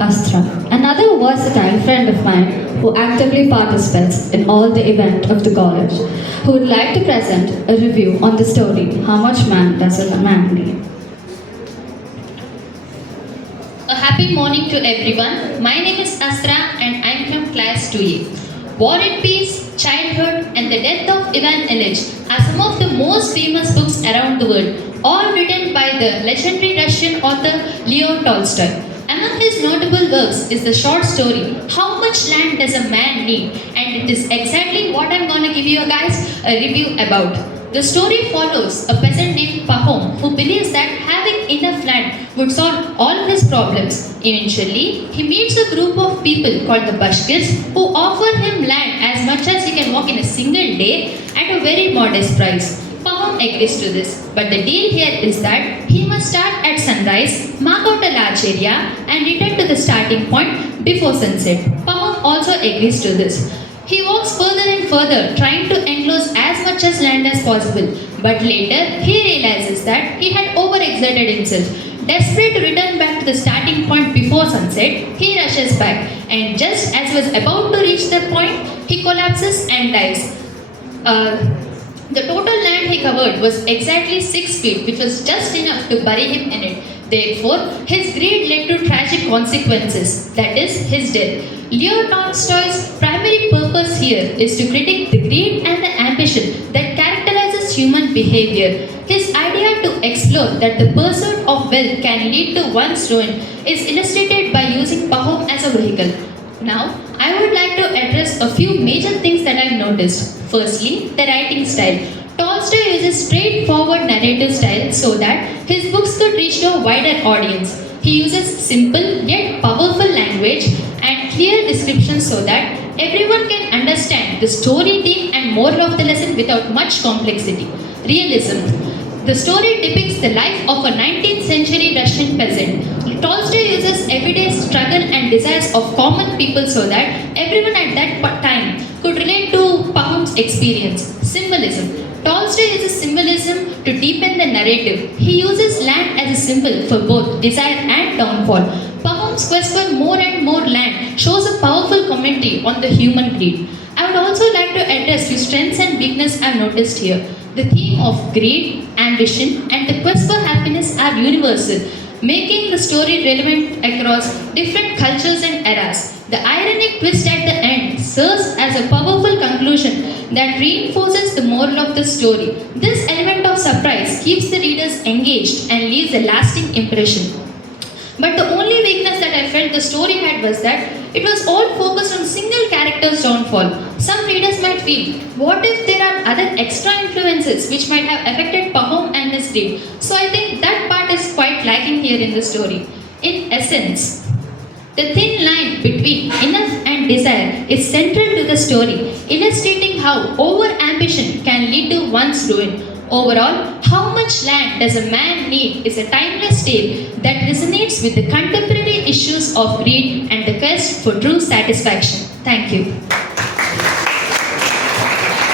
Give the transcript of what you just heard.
Astra, another versatile friend of mine who actively participates in all the events of the college, who would like to present a review on the story How Much Man Does a Man Need? A happy morning to everyone. My name is Astra and I'm from class 2A. War and Peace, Childhood and the Death of Ivan Ilyich are some of the most famous books around the world, all written by the legendary Russian author Leo Tolstoy. Among his notable works is the short story How Much Land Does a Man Need? And it is exactly what I'm gonna give you guys a review about. The story follows a peasant named Pahom who believes that having enough land would solve all of his problems. Eventually, he meets a group of people called the Bashkirs who offer him land as much as he can walk in a single day at a very modest price. Pahom agrees to this, but the deal here is that he must start at sunrise, mark out a large area, and return to the starting point before sunset. Pahom also agrees to this. He walks further and further, trying to enclose as much as land as possible, but later he realizes that he had overexerted himself. Desperate to return back to the starting point before sunset, he rushes back, and just as he was about to reach that point, he collapses and dies. The total land he covered was exactly 6 feet, which was just enough to bury him in it. Therefore, his greed led to tragic consequences, that is, his death. Leo Tolstoy's primary purpose here is to critique the greed and the ambition that characterizes human behavior. His idea to explore that the pursuit of wealth can lead to one's ruin is illustrated by using Pahom as a vehicle. Now, I would like to address a few major things that I've noticed. Firstly, the writing style. Tolstoy uses straightforward narrative style so that his books could reach to a wider audience. He uses simple yet powerful language and clear descriptions so that everyone can understand the story theme and moral of the lesson without much complexity. Realism. The story depicts the life of a 19th century Russian peasant. Tolstoy uses everyday struggle and desires of common people so that everyone at that time could relate to Pahom's experience. Symbolism. Tolstoy uses symbolism to deepen the narrative. He uses land as a symbol for both desire and downfall. Pahom's quest for more and more land shows a powerful commentary on the human greed. I would also like to address the strengths and weaknesses I've noticed here. The theme of greed, ambition, and the quest for happiness are universal, making the story relevant across different cultures and eras. The ironic twist at the end serves as a powerful conclusion that reinforces the moral of the story. This element of surprise keeps the readers engaged and leaves a lasting impression. But the only weakness that I felt the story had was that it was all focused on single character's downfall. Some readers might feel, what if there are other extra influences which might have affected Pahom and his greed? So I think that part is quite lacking here in the story. In essence, the thin line between enough and desire is central to the story, illustrating how over-ambition can lead to one's ruin. Overall, How Much Land Does a Man Need is a timeless tale that resonates with the contemporary issues of greed and the quest for true satisfaction. Thank you.